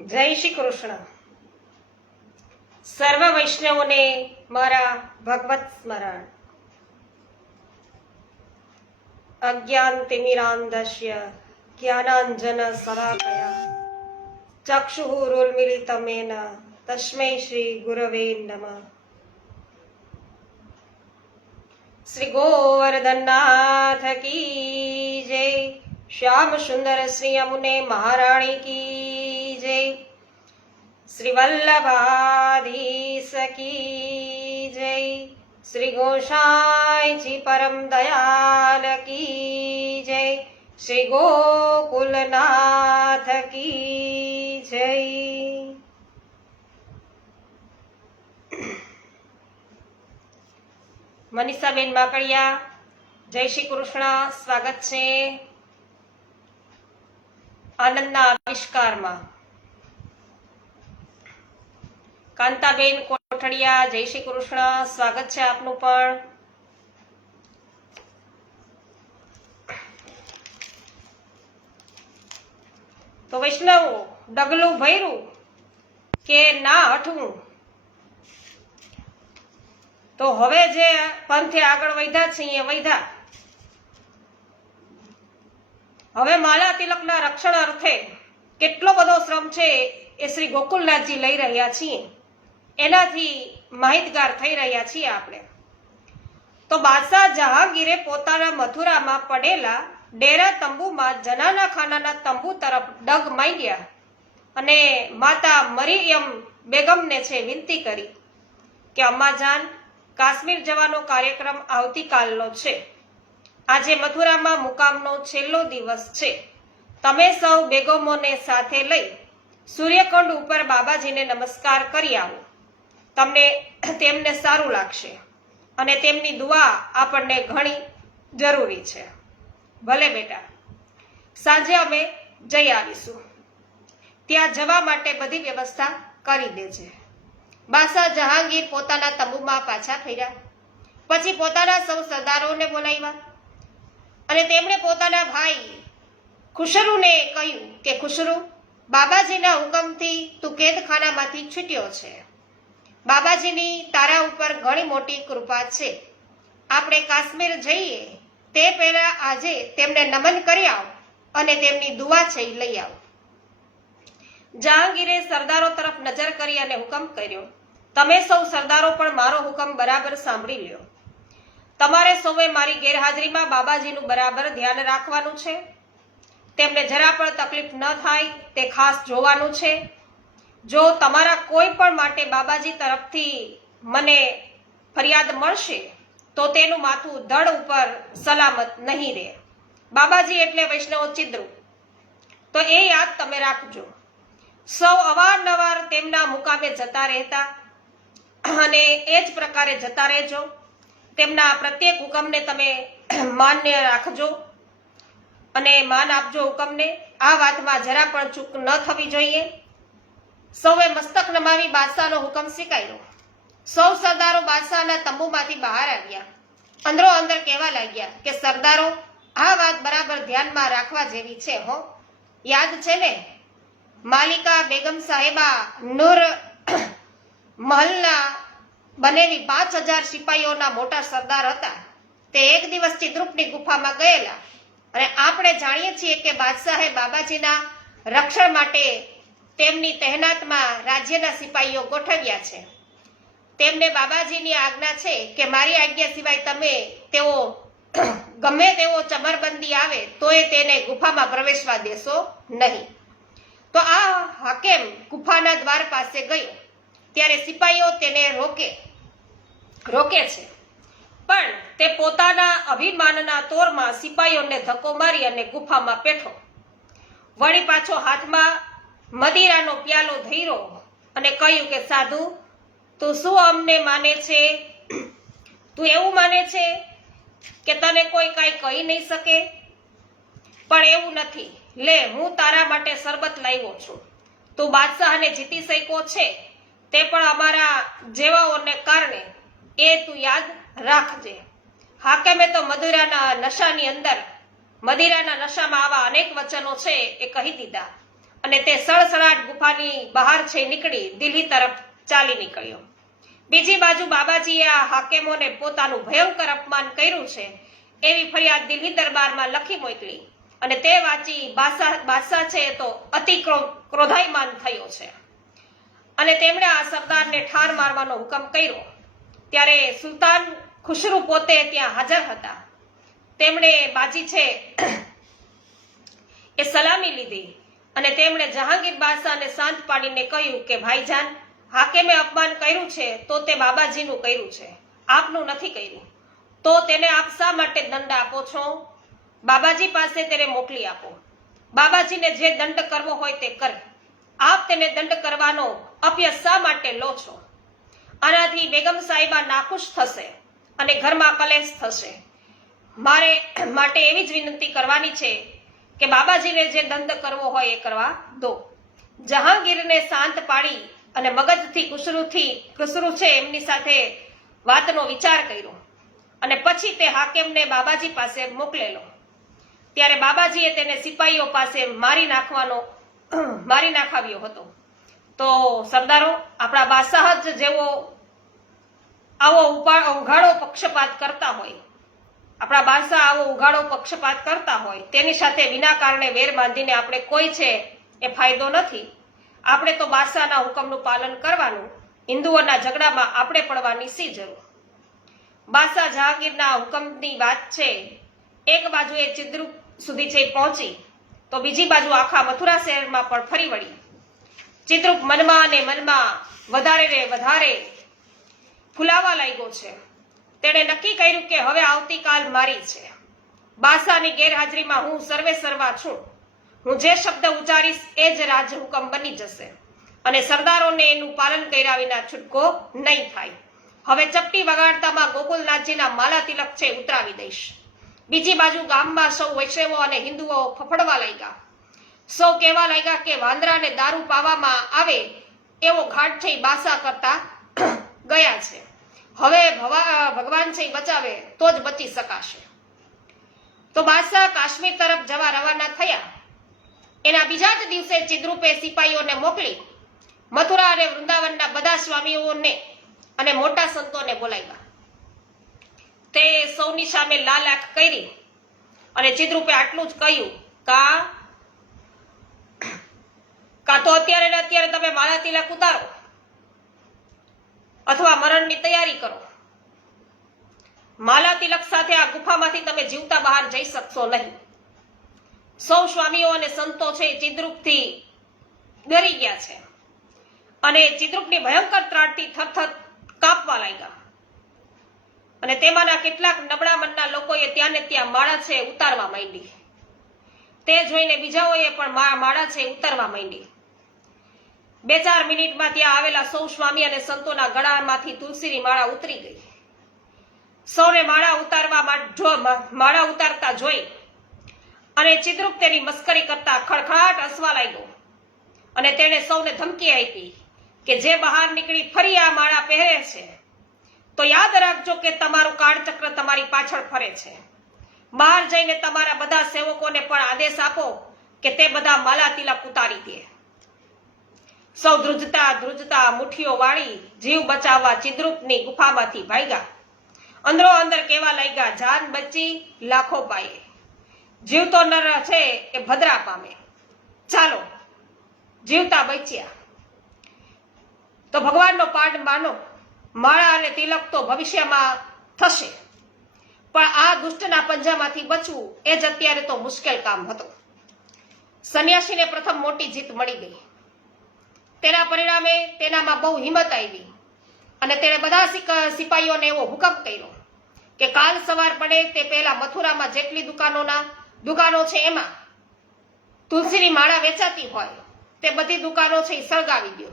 જય શ્રી કૃષ્ણ. સર્વ વૈષ્ણવોને મારા ભગવત સ્મરણ. અજ્ઞાન તિમિરાંધસ્ય જ્ઞાનાંજન શલાકયા ચક્ષુરુન્મિલિતમેન તસ્મૈ શ્રી ગુરવે નમઃ. શ્રી ગોવર્ધનનાથ કી જય. શ્યામ સુંદર શ્રી યમુને મહારાણી કી જય. શ્રી વલ્લભાધીશ કી જય. શ્રી ગોસાઈજી પરમ દયાલ કી જય. શ્રી ગોકુલનાથ કી જય. મનીષાબેન માકડિયા, જય શ્રી કૃષ્ણ. સ્વાગત છે આનંદના આવિષ્કારમાં. કાંતાબેન કોઠડિયા, જય શ્રી કૃષ્ણ. સ્વાગત છે આપનું પણ. તો વૈષ્ણવ ડગલું ભર્યું કે ના હટવું, તો હવે જે પંથે આગળ વધ્યા છે એ વધ્યા. હવે માલા તિલકના રક્ષણ અર્થે કેટલો બધો શ્રમ છે એ શ્રી ગોકુલનાથજી લઈ રહ્યા છીએ, એનાથી માહિતગાર થઈ રહ્યા છીએ આપણે. તો બાદશાહ જહાંગીરે પોતાના મથુરામાં પડેલા ડેરા તંબુમાં જનાના ખાનાના તંબુ તરફ ડગ માંડ્યા અને માતા મરિયમ બેગમને છે વિનંતી કરી કે અમ્માજાન, કાશ્મીર જવાનો કાર્યક્રમ આવતીકાલનો છે. આજે મથુરામાં મુકામનો છેલ્લો દિવસ છે. તમે સૌ બેગમોને સાથે લઈ સૂર્યકુંડ ઉપર બાબાજીને નમસ્કાર કરી આવો. તેમને સારું લાગશે અને તેમની દુઆ આપણને ઘણી જરૂરી છે. ભલે બેટા, સાંજે અમે જઈ આવીશું. ત્યાં જવા માટે બધી વ્યવસ્થા કરી દેજે. બાદશાહ જહાંગીર પોતાના તંબુમાં પાછા ફર્યા. પછી પોતાના સૌ સરદારોને બોલાવ્યા અને તેમણે પોતાના ભાઈ ખુશરુને કહ્યું કે ખુશરુ, બાબાજીના હુકમથી તું કેદખાનામાંથી છૂટ્યો છે. બાબાજીની તારા ઉપર ઘણી મોટી કૃપા છે. આપણે કાશ્મીર જઈએ તે પહેલા આજે તેમને નમન કરી આવ અને તેમની દુઆ છે લઈ આવ. જહાંગીરે સરદારો તરફ નજર કરી અને હુકમ કર્યો, તમે સૌ સરદારો પણ મારો હુકમ બરાબર સાંભળી લ્યો. તમારે સૌએ મારી ગેરહાજરીમાં બાબાજીનું બરાબર ધ્યાન રાખવાનું છે. તેમને જરા પણ તકલીફ ન થાય તે ખાસ જોવાનું છે. જો તમારા કોઈ પણ માટે બાબાજી તરફથી મને ફરિયાદ મળશે તો તેનું માથું ધડ ઉપર સલામત નહીં રહે. બાબાજી એટલે વૈષ્ણવ ચિદ્રુ, તો એ યાદ તમે રાખજો. સૌ અવારનવાર તેમના મુકામે જતા રહેતા અને એ જ પ્રકારે જતા રહેજો. તેમના પ્રત્યેક હુકમને તમે માન્ય રાખજો અને માન આપજો હુકમને. આ વાતમાં જરા પણ ચૂક ન થવી જોઈએ. સૌએ મસ્તક નમાવી બાદશાહનો હુકમ સ્વીકાર્યો. સૌ સરદારો બાદશાહના તંબુમાંથી બહાર આવ્યા. અંદરો અંદર કહેવા લાગ્યા કે સરદારો, આ વાત બરાબર ધ્યાનમાં રાખવા જેવી છે હો. યાદ છે ને, માલિકા બેગમ સાહેબા નૂર મહલના બનેલી 5000 સિપાહીઓના મોટા સરદાર હતા. તે એક દિવસ ચિત્રકૂટની ગુફામાં ગયેલા અને આપણે જાણીએ છીએ કે બાદશાહે બાબાજીના રક્ષણ માટે તેમની તહેનાતમાં રાજ્યના સિપાહીઓ ગોઠવ્યા છે. તેમને બાબાજીની આજ્ઞા છે કે મારી આજ્ઞા સિવાય તમે તેઓ ગમે તેવો ચમરબંધી આવે તોય તેને ગુફામાં પ્રવેશવા દેશો નહીં. તો આ હાકેમ ગુફાના દ્વાર પાસે ગયો ત્યારે સિપાહીઓ તેને રોકે છે, પણ તે પોતાના અભિમાનના તોરમાં સિપાહીઓને ધક્કો મારી અને ગુફામાં પેઠો. વળી પાછો હાથમાં મદિરાનો પ્યાલો ધર્યો અને કહ્યું કે સાધુ, તું શું અમને માને છે? તું એવું માને છે કે તને કોઈ કાંઈ કહી નહીં શકે? પણ એવું નથી. લે, હું તારા માટે શરબત લાવ્યો છું. તું બાદશાહને જીતી શક્યો છે તે પણ અમારા જેવાઓને કારણે. એ તું યાદ રાખજે. હાકેમે તો મદિરાના નશામાં આવા અનેક વચનો છે એ કહી દીધા. અને તે સળસળાટ ગુફાની બહાર છે નીકળી દિલ્હી તરફ ચાલી નીકળ્યો. બીજી બાજુ બાબાજીએ આ હાકેમોને પોતાનું ભયંકર અપમાન કર્યું છે એવી ફરિયાદ દિલ્હી દરબારમાં લખી મોકલી અને તે વાંચી બાદશાહ છે તો અતિ ક્રોધાયમાન થયો છે અને તેમણે આ સરદારને ઠાર મારવાનો હુકમ કર્યો. ત્યારે સુલતાન ખુશરુ પોતે ત્યાં હાજર હતા. તેમણે બાજી છે એ સલામી લીધી અને તેમણે જહાંગીર બાદશાહને શાંત પાડીને કહ્યું કે ભાઈજાન, હાકેમે અપમાન કર્યું છે તો તે બાબાજીનું કર્યું છે, આપનું નથી કર્યું. તો તેને આપ શા માટે દંડ આપો છો? બાબાજી પાસે તેને મોકલી આપો. બાબાજીને જે દંડ કરવો હોય તે કરે. આપ તેને દંડ કરવાનો અભ્યાસ શા માટે લો છો? આનાથી બેગમ સાહિબા નાખુશ થશે અને ઘરમાં કલેશ થશે. મારે માટે એવી જ વિનંતી કરવાની છે કે બાબાજીને જે દંડ કરવો હોય એ કરવા દો. જહાંગીરને શાંત પાડી અને મગજથી ખુસરુ છે એમની સાથે વાતનો વિચાર કર્યો અને પછી તે હાકેમને બાબાજી પાસે મોકલેલો. ત્યારે બાબાજીએ તેને સિપાહીઓ પાસે મારી નાખાવ્યો હતો. તો સરદારો, આપણા બાદશાહ જ જેવો આવો ઉઘાડો પક્ષપાત કરતા હોય, આપણા બાદશાહ આવો ઉઘાડો પક્ષપાત કરતા હોય તેની સાથે વિના કારણે વેર બાંધીને આપણે કોઈ છે એ ફાયદો નથી. આપણે તો બાદશાહના હુકમનું પાલન કરવાનું. હિન્દુઓના ઝઘડામાં આપણે પડવાની શી જરૂર? બાદશાહ જહાંગીરના હુકમની વાત છે એક બાજુએ ચિદ્રુપ સુધી છે પહોંચી તો બીજી બાજુ આખા મથુરા શહેરમાં પણ ફરી વળી. ચિદ્રુપ મનમાં અને મનમાં વધારે ને વધારે ફૂલાવા લાગ્યો છે. તેણે નક્કી કર્યું કે હવે આવતીકાલ મારી છે. બાદશાહની ગેરહાજરીમાં હું સર્વે સર્વા છું. હું જે શબ્દ ઉચ્ચારીશ એ જ રાજ હુકમ બની જશે અને સરદારોને એનું પાલન કર્યા વિના છૂટકો નહીં થાય. હવે ચપટી વગાડતામાં ગોકુલનાથજીના માલા તિલક છે ઉતરાવી દઈશ. બીજી બાજુ ગામમાં સૌ વૈષ્ણવો અને હિન્દુઓ ફફડવા લાગ્યા. સૌ કહેવા લાગ્યા કે વાંદરાને દારૂ પાવામાં આવે એવો ઘાટ છે બાદશાહ કરતા ગયા છે. હવે ભગવાન છે બચાવે તો જ બચી શકાશે. તો બાદશાહ કાશ્મીર તરફ જવા રવાના થયા. એના બીજા જ દિવસે ચિદ્રુપે સિપાહીઓને મોકલી મથુરા અને વૃંદાવનના બધા સ્વામીઓને અને મોટા સંતોને બોલાવ્યા. તે સૌની સામે લાલ આંખ કરી અને ચિદ્રુપે આટલું જ કહ્યું, કાં તો અત્યારે ને અત્યારે તમે માળા તિલક ઉતારો અથવા મરણની તૈયારી કરો. માલા તિલક સાથે આ ગુફામાંથી તમે જીવતા બહાર જઈ શકશો નહીં. સૌ સ્વામીઓ અને સંતો છે ચિદ્રુપથી ડરી ગયા છે અને ચિદ્રુપની ભયંકર ત્રાટથી થરથર કાપવા લાગ્યા અને તેમાંના કેટલાક નબળા મનના લોકોએ ત્યાં ને ત્યાં માળા છે ઉતારવા માંડી. તે જોઈને બીજાઓએ પણ માળા છે ઉતારવા માંડી. 2-4 મિનિટમાં ત્યાં આવેલા સૌ સ્વામી અને સંતોના ગળામાંથી તુલસીની માળા ઉતરી ગઈ. સૌને માળા ઉતારતા જોઈ અને ચિદ્રુપ તેની મસ્કરી કરતા ખડખડાટ હસવા લાગ્યો અને તેણે સૌને ધમકી આપી કે જે બહાર નીકળી ફરી આ માળા પહેરે છે તો યાદ રાખજો કે તમારું કાળચક્ર તમારી પાછળ ફરે છે. બહાર જઈને તમારા બધા સેવકોને પણ આદેશ આપો કે તે બધા માલા તિલક ઉતારી દે. સૌ ધ્રુજતા મુઠ્ઠીઓ વાળી જીવ બચાવવા ચિદ્રુપની ગુફામાંથી ભાગ્યા. અંદરો અંદર કેવા લાગ્યા, જાન બચી લાખો પાયે. જીવતો નર છે એ ભદ્રા પામે. ચાલો, જીવતા બચ્યા તો ભગવાનનો પાઠ માનો. માળા અને તિલક તો ભવિષ્યમાં થશે, પણ આ દુષ્ટના પંજામાંથી બચવું એ જ અત્યારે તો મુશ્કેલ કામ હતું. સંન્યાસીને પ્રથમ મોટી જીત મળી ગઈ. તેના પરિણામે તેનામાં બહુ હિંમત આવી અને તેણે બધા સિપાહીઓને એવો હુકમ કર્યો કે કાલ સવાર પડે તે પહેલા મથુરામાં જેટલી દુકાનો છે એમાં તુલસીની માળા વેચાતી હોય તે બધી દુકાનો છે એ સળગાવી દો,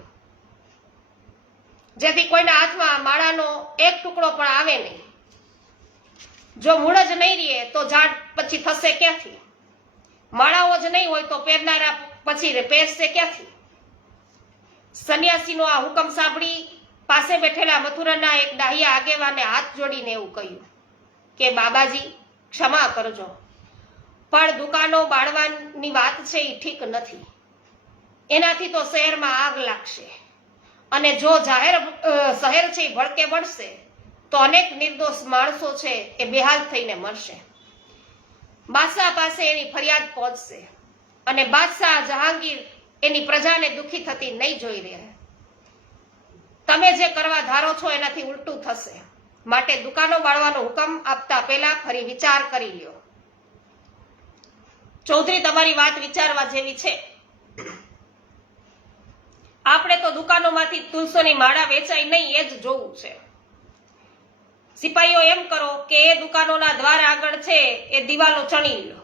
જેથી કોઈના હાથમાં માળાનો એક ટુકડો પણ આવે નહીં. જો મૂળ જ નહીં રહે તો ઝાડ પછી થશે ક્યાંથી? માળાઓ જ નહીં હોય તો પહેરનારા પછી પહેરશે ક્યાંથી? સંન્યાસીનો આ હુકમ સાંભળી પાસે બેઠેલા મથુરાના એક ડાહ્યા આગેવાને હાથ જોડીને એવું કહ્યું કે બાબાજી ક્ષમા કરજો, પણ દુકાનો બાળવાની વાત છે એ ઠીક નથી. એનાથી તો શહેરમાં આગ લાગશે અને જો શહેર છે એ ભડકે બળશે તો અનેક નિર્દોષ માણસો છે એ બેહાલ થઈને મરશે. બાદશાહ પાસે એની ફરિયાદ પહોંચશે અને બાદશાહ જહાંગીર એની પ્રજાને દુખી થતી નહીં જોઈ રહ્યા. તમે જે કરવા ધારો છો એનાથી ઉલટું થશે, માટે દુકાનો બાળવાનો હુકમ આપતા પહેલા ફરી વિચાર કરી લ્યો. ચૌધરી, તમારી વાત વિચારવા જેવી છે. આપણે તો દુકાનોમાંથી તુલસીની માળા વેચાય નહીં એ જ જોવું છે. સિપાહીઓ એમ કરો કે એ દુકાનોના દ્વાર આગળ છે એ દિવાલો ચણી લો,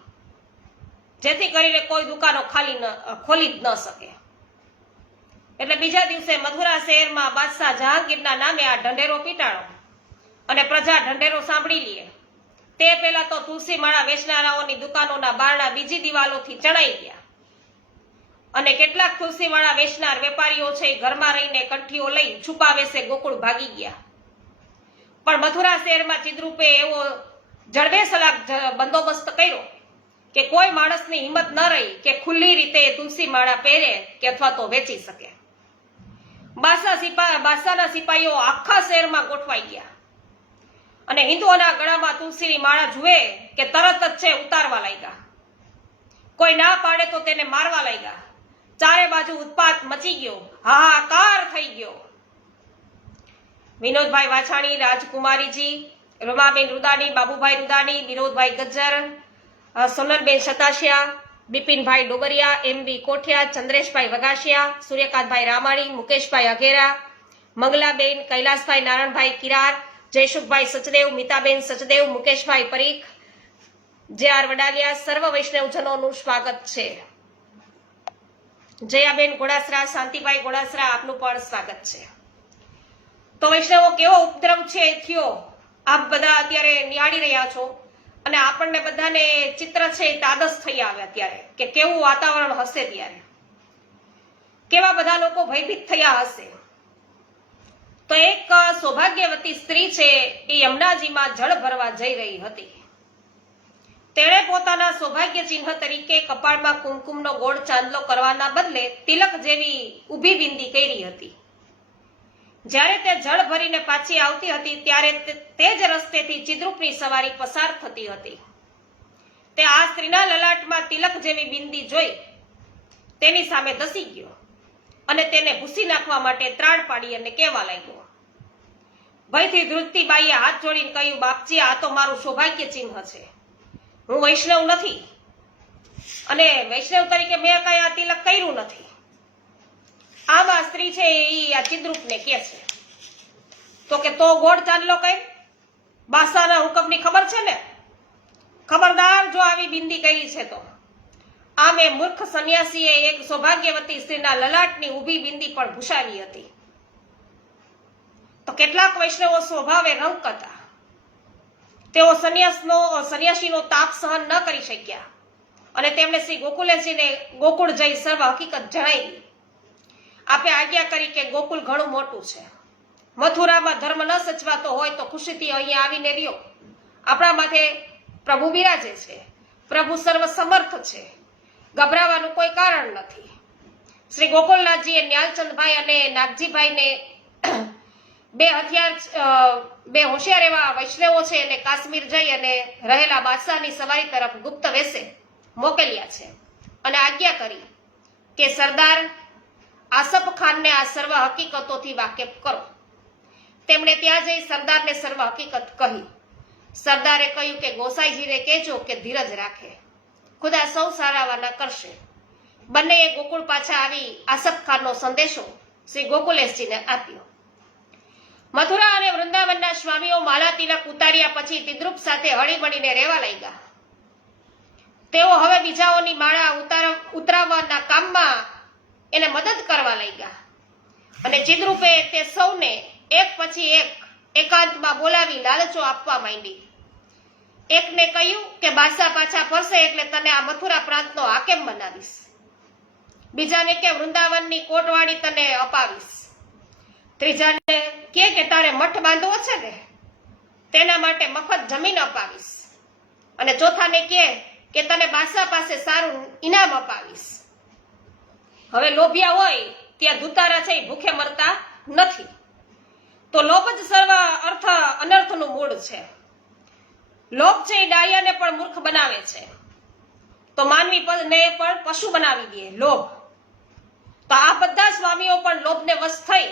જેથી કરીને કોઈ દુકાનો ખોલી જ ન શકે. એટલે બીજા દિવસે મથુરા શહેરમાં બાદશાહ જહાંગીરના નામે આ ઢંઢેરો પીટાણો અને પ્રજા ઢંઢેરો સાંભળી લે તે પહેલા તો તુલસી માળા વેચનારાઓની દુકાનોના બારણા બીજી દિવાલોથી ચણાઈ ગયા અને કેટલાક તુલસી માળા વેચનાર વેપારીઓ છે ઘરમાં રહીને કંઠીઓ લઈ છુપા વેશે ગોકુળ ભાગી ગયા. પણ મથુરા શહેરમાં ચિદ્રુપે એવો જડબેસલાક બંદોબસ્ત કર્યો કે કોઈ માણસની હિંમત ન રહી કે ખુલ્લી રીતે તુલસી માળા પહેરે કે અથવા તો વેચી શકે. બાદશાહના સિપાહીઓ આખા શહેરમાં ગોઠવાઈ ગયા અને હિન્દુઓના ગળામાં તુલસીની માળા જુએ કે તરત જ છે ઉતારવા લાગ્યા. કોઈ ના પાડે તો તેને મારવા લાગ્યા. ચારે બાજુ ઉત્પાત મચી ગયો, હાહાકાર થઈ ગયો. વિનોદભાઈ વાછાણી, રાજકુમારીજી, રમાબેન રૂદાણી, બાબુભાઈ રૂદાણી, વિનોદભાઈ ગજ્જર, સોનલબેન સતાશિયા, બિપિનભાઈ ડોબરિયા, એમ.બી. કોઠિયા, ચંદ્રેશભાઈ વગાશિયા, સૂર્યકાંતભાઈ રામાણી, મુકેશભાઈ અઘેરા, મંગલાબેન, કૈલાસભાઈ નારાયણભાઈ કિરાર, જયસુખભાઈ સચદેવ, મિતાબેન સચદેવ, મુકેશભાઈ પરીખ, જે.આર. વડાલિયા, સર્વ વૈષ્ણવજનોનું સ્વાગત છે. જયાબેન ઘોડાસરા, શાંતિભાઈ ઘોડાસરા, આપનું પણ સ્વાગત છે. તો વૈષ્ણવો કેવો ઉપદ્રવ છે થયો આપ બધા અત્યારે નિહાળી રહ્યા છો અને આપણને બધાને ચિત્ર છે તાદસ થઈ આવે અત્યારે કે કેવું વાતાવરણ હશે, ત્યારે કેવા બધા લોકો ભયભીત થયા હશે. તો એક સૌભાગ્યવતી સ્ત્રી છે એ યમુનાજીમાં જળ ભરવા જઈ રહી હતી. તેણે પોતાના સૌભાગ્ય ચિહ્ન તરીકે કપાળમાં કુમકુમનો ગોળ ચાંદલો કરવાના બદલે તિલક જેવી ઊભી બિંદી કરી હતી. જ્યારે તે જળ ભરીને પાછી આવતી હતી ત્યારે તે જ રસ્તેથી ચિદ્રુપની સવારી પસાર થતી હતી. તે આ સ્ત્રીના લલાટમાં તિલક જેવી બિંદી જોઈ તેની સામે ધસી ગયો અને તેને ભૂસી નાખવા માટે ત્રાણ પાડી અને કહેવા લાગ્યો. ભયથી ધ્રુજતી બાઈએ હાથ જોડીને કહ્યું, બાપજી, આ તો મારું સૌભાગ્ય ચિહ્ન છે. હું વૈષ્ણવ નથી અને વૈષ્ણવ તરીકે મેં કઈ આ તિલક કર્યું નથી. આમાં સ્ત્રી છે એ આ ચિદ્રુપને કહે છે તો કે તો ગોળ ચાંદલો કઈ બાદશાહના હુકમની ખબર છે ને, ખબરદાર જો આવી બિંદી કરી છે તો. આમે મૂર્ખ સંન્યાસીએ એક સૌભાગ્યવતી સ્ત્રીના લલાટની ઊભી બિંદી પણ ભૂસાવી હતી. તો કેટલાક વૈષ્ણવો સ્વભાવે રંક હતા. તેઓ સંન્યાસીનો તાપ સહન ન કરી શક્યા અને તેમણે શ્રી ગોકુલેજીને ગોકુળ જઈ સર્વ હકીકત જણાવી. આપે આજ્ઞા કરી કે ગોકુલ ઘણું મોટું છે, મથુરામાં ધર્મ ન સચવાતો હોય તો ખુશીથી અહીંયા આવીને રહ્યો. આપણા માથે પ્રભુ બિરાજે છે, પ્રભુ સર્વ સમર્થ છે, ગભરાવાનું કોઈ કારણ નથી. શ્રી ગોકુલનાથજીએ ન્યાલચંદભાઈ અને નાગજીભાઈને બે હોશિયાર એવા વૈષ્ણવો છે અને કાશ્મીર જઈ અને રહેલા બાદશાહની સવારી તરફ ગુપ્ત વેશે મોકલ્યા છે અને આજ્ઞા કરી કે સરદાર આસફ ખાનને આ સર્વ હકીકતોથી વાકેફ કરો. તેમણે ત્યાં જઈ સરદારને સર્વ હકીકત કહી. સરદારે કહ્યું કે ગોસાઈજીને કહેજો કે ધીરજ રાખે, ખુદા સૌ સારાવાના કરશે. બંનેએ ગોકુળ પાછા આવી આસફ ખાનનો સંદેશો શ્રી ગોકુલેશજીને આપ્યો. મથુરા અને વૃંદાવનના સ્વામીઓ માલા તિલક ઉતાર્યા પછી ચિદ્રુપ સાથે હળીમળીને રહેવા લાગ્યા. તેઓ હવે બીજાઓની માળા ઉતરાવવાના કામમાં એને મદદ કરવા લાગ્યા અને ચિદ્રુપે તે સૌને એક પછી એક એકાંતમાં બોલાવી લાલચો આપવા માંડી. એકને કહ્યું કે બાદશાહ પાછા ફરશે એટલે તને આ મથુરા પ્રાંતનો હાકેમ બનાવીશ. બીજાને કે વૃંદાવનની કોટવાડી તને અપાવીશ. ત્રીજાને કે તારે મઠ બાંધવો છે ને તેના માટે મફત જમીન અપાવીશ. અને ચોથાને કે તને બાદશાહ પાસે સારું ઇનામ અપાવીશ. હવે લોભિયા હોય ત્યાં દુતારા છે એ ભૂખે મરતા નથી. તો લોભ જ સર્વ અર્થ અનર્થનું મૂળ છે. લોભ છે એ ડાયાને પણ મૂર્ખ બનાવે છે, તો માનવી ને પણ પશુ બનાવી દે લોભ. તો આ બધા સ્વામીઓ પણ લોભને વશ થઈ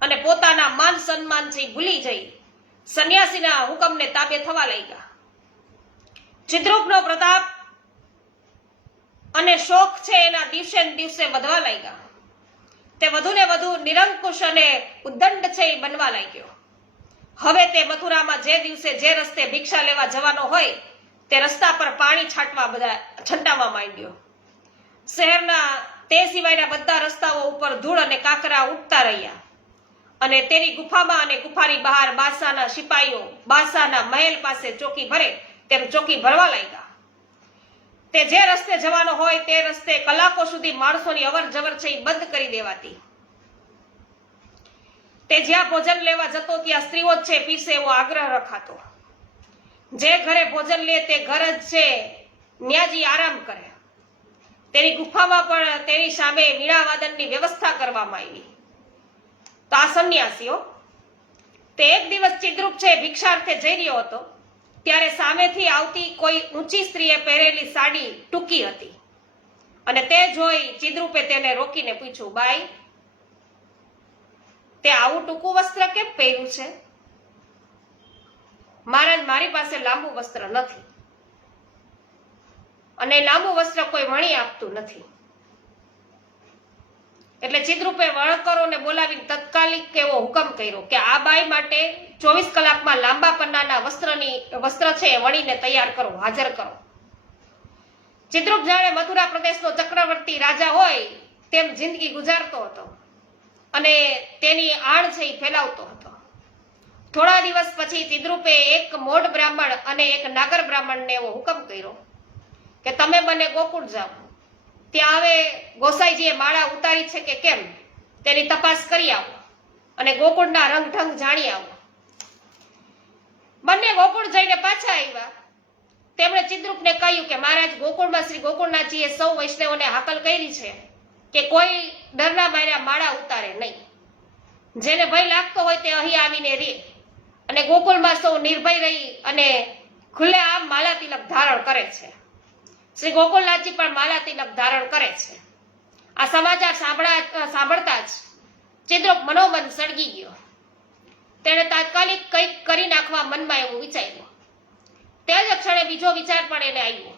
અને પોતાના માન સન્માન છે ભૂલી જઈ સંન્યાસીના હુકમને તાબે થવા લાગ્યા. ચિદ્રૂપનો પ્રતાપ અને શોખ છે એના દિવસે ને દિવસે વધવા લાગ્યા. તે વધુ ને વધુ નિરંકુશ અને ઉદ્દંડ છે એ બનવા લાગ્યો. હવે તે મથુરામાં જે દિવસે જે રસ્તે ભિક્ષા લેવા જવાનો હોય તે રસ્તા પર પાણી છંટાવા માંડ્યો. શહેરના તે સિવાયના બધા રસ્તાઓ ઉપર ધૂળ અને કાંકરા ઉડતા રહ્યા અને તેની ગુફામાં અને ગુફાની બહાર બાદશાહના સિપાહીઓ બાદશાહના મહેલ પાસે ચોકી ભરે તેમ ચોકી ભરવા લાગ્યા. તે જે રસ્તે જવાનો હોય તે રસ્તે કલાકો સુધી માણસોની અવર જવર છે એ બંધ કરી દેવાતી. તે જ્યાં ભોજન લેવા જતો ત્યાં સ્ત્રીઓ જ છે પીરસે એવો આગ્રહ રખાતો. જે ઘરે ભોજન લે તે ઘર જ છે ન્યાજી આરામ કરે. તેની ગુફામાં પણ તેની સામે વીણાવાદનની વ્યવસ્થા કરવામાં આવી. તો આ સંન્યાસીઓ તે એક દિવસ ચિદ્રૂપ છે ભિક્ષાર્થે જઈ રહ્યો હતો ત્યારે સામેથી આવતી કોઈ ઊંચી સ્ત્રીએ પહેરેલી સાડી ટૂંકી હતી અને તે જોઈ ચિદ્રૂપે તેને રોકીને પૂછ્યું, બાઈ, તે આવું ટૂંકું વસ્ત્ર કેમ પહેર્યું છે? મહારાજ, મારી પાસે લાંબુ વસ્ત્ર નથી અને લાંબુ વસ્ત્ર કોઈ વણી આપતું નથી. એટલે ચિદ્રૂપે વણકરોને બોલાવીને તત્કાલિક એવો હુકમ કર્યો કે આ બાઈ માટે 24 કલાકમાં લાંબા પન્નાના વસ્ત્ર છે વણીને તૈયાર કરો, હાજર કરો. ચિદ્રૂપ જાણે મથુરા પ્રદેશનો ચક્રવર્તી રાજા હોય તેમ જિંદગી ગુજારતો હતો અને તેની આણ છે એ ફેલાવતો હતો. થોડા દિવસ પછી ચિદ્રૂપે એક મોઢ બ્રાહ્મણ અને એક નાગર બ્રાહ્મણને એવો હુકમ કર્યો કે તમે બંને ગોકુળ જાઓ. ત્યાં હવે ગોસાઈજીએ માળા ઉતારી છે કે કેમ તેની તપાસ કરી આવો અને ગોકુળના રંગઢંગ જાણી આવો. બંને ગોકુળ જઈને પાછા આવ્યા. તેમણે ચિદ્રૂપને કહ્યું કે મહારાજ, ગોકુળમાં શ્રી ગોકુળનાથજીએ સૌ વૈષ્ણવોને હાકલ કરી છે કે કોઈ ડરના માર્યા માળા ઉતારે નહીં. જેને ભય લાગતો હોય તે અહીં આવીને રહે અને ગોકુળમાં સૌ નિર્ભય રહી અને ખુલ્લેઆમ માલા તિલક ધારણ કરે છે. શ્રી ગોકુળનાથજી પણ માલા તિલક ધારણ કરે છે. આ સમાચાર સાંભળતા જ ચિદ્રૂપ મનોમન સળગી ગયો. તેણે તાત્કાલિક કંઈક કરી નાખવા મનમાં એવું વિચાર્યું. તે જ ક્ષણે બીજો વિચાર પણ એને આવ્યો.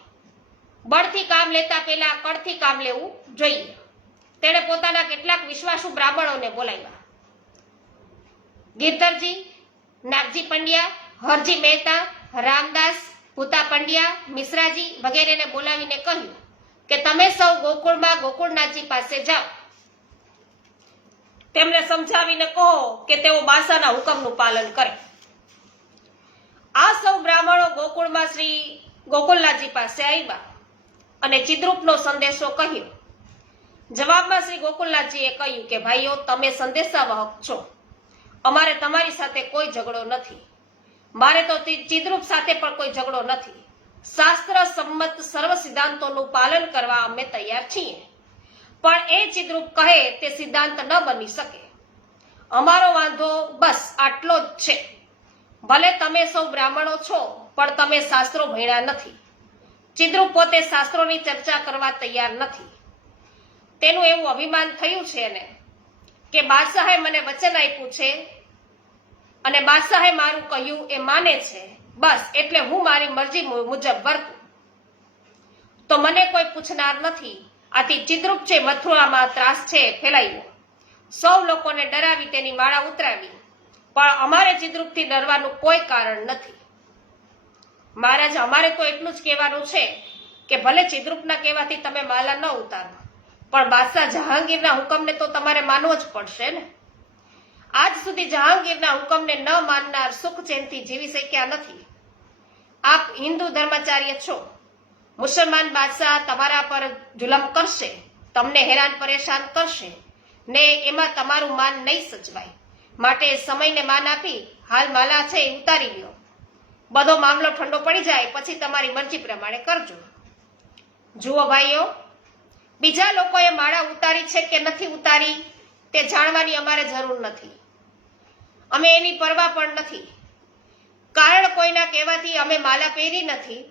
બળથી કામ લેતા પહેલા કળથી કામ લેવું જોઈએ. તેણે પોતાના કેટલાક વિશ્વાસુ બ્રાહ્મણોને બોલાવ્યા. ગિરધરજી, નાગજી પંડ્યા, હરજી મહેતા, રામદાસ, ભૂતા પંડ્યા, મિશ્રાજી વગેરેને બોલાવીને કહ્યું કે તમે સૌ ગોકુળમાં ગોકુળનાથજી પાસે જાઓ. તેમને સમજાવીને કહો કે તેઓ બાદશાહના હુકમનું પાલન કરે. આ સૌ બ્રાહ્મણો ગોકુળમાં શ્રી ગોકુળનાથજી પાસે આવ્યા અને ચિદ્રૂપનો સંદેશો કહ્યો. જવાબમાં શ્રી ગોકુળનાથજીએ કહ્યું કે ભાઈઓ, તમે સંદેશાવાહક છો. અમારે તમારી સાથે કોઈ ઝઘડો નથી. મારે તો ચિદ્રૂપ સાથે પણ કોઈ ઝઘડો નથી. શાસ્ત્ર સંમત સર્વ સિદ્ધાંતોનું પાલન કરવા અમે તૈયાર છીએ, પણ એ ચિદ્રૂપ કહે તે સિદ્ધાંત ન બની શકે. અમારો વાંધો બસ આટલો જ છે. ભલે તમે સૌ બ્રાહ્મણો છો પણ તમે શાસ્ત્રો ભણ્યા નથી. ચિદ્રૂપ પોતે શાસ્ત્રોની ચર્ચા કરવા તૈયાર નથી. તેનું એવું અભિમાન થયું છે ને કે બાદશાહે મને વચન આપ્યું છે અને બાદશાહે મારું કહ્યું એ માને છે, બસ એટલે હું મારી મરજી મુજબ વર્તું. તો મને કોઈ પૂછનાર નથી. આથી ચિદ્રૂપ છે મથુરામાં ત્રાસ છે ફેલાવ્યો. સૌ લોકોને ડરાવી તેની માળા ઉતરાવી, પણ અમારે ચિદ્રૂપથી ડરવાનું કોઈ કારણ નથી. મહારાજ, અમારે તો એટલું જ કહેવાનું છે કે ભલે ચિદ્રૂપના કહેવાથી તમે માલા ન ઉતારો, પણ બાદશાહ જહાંગીરના હુકમને તો તમારે માનવો જ પડશે ને. આજ સુધી જહાંગીરના હુકમને ન માનનાર સુખ ચેનથી જીવી શક્યા નથી. આપ હિન્દુ ધર્માચાર્ય છો. મુસલમાન બાદશાહ તમારા પર જુલમ કરશે, તમને હેરાન પરેશાન કરશે ને એમાં તમારું માન નહીં સચવાય. માટે સમયને માન આપી હાલ માલા છે એ ઉતારી લ્યો. બધો મામલો ઠંડો પડી જાય પછી તમારી મરજી પ્રમાણે કરજો. જુઓ ભાઈઓ, બીજા લોકોએ માળા ઉતારી છે કે નથી ઉતારી તે જાણવાની અમારે જરૂર નથી. અમે એની પરવા પણ નથી. કારણ કોઈના કહેવાથી અમે માળા પહેરી નથી,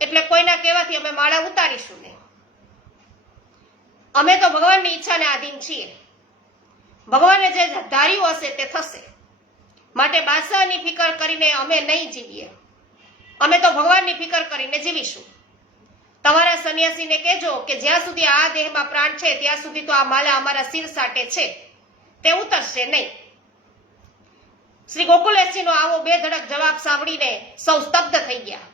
એટલે કોઈના કહેવાથી અમે માળા ઉતારીશું નહીં. અમે તો ભગવાનની ઈચ્છાને આધીન છીએ. ભગવાને જે ધાર્યું હશે તે થશે. માટે બાદશાહની ફિકર કરીને અમે નહીં જીવીએ. અમે તો ભગવાનની ફિકર કરીને જીવીશું. તમારા સંન્યાસીને કહેજો કે જ્યાં સુધી આ દેહમાં પ્રાણ છે ત્યાં સુધી તો આ માલા અમારા શિર સાટે છે, તે ઉતરશે નહીં. શ્રી ગોકુલેશજીનો આવો બેધડક જવાબ સાંભળીને સૌ સ્તબ્ધ થઈ ગયા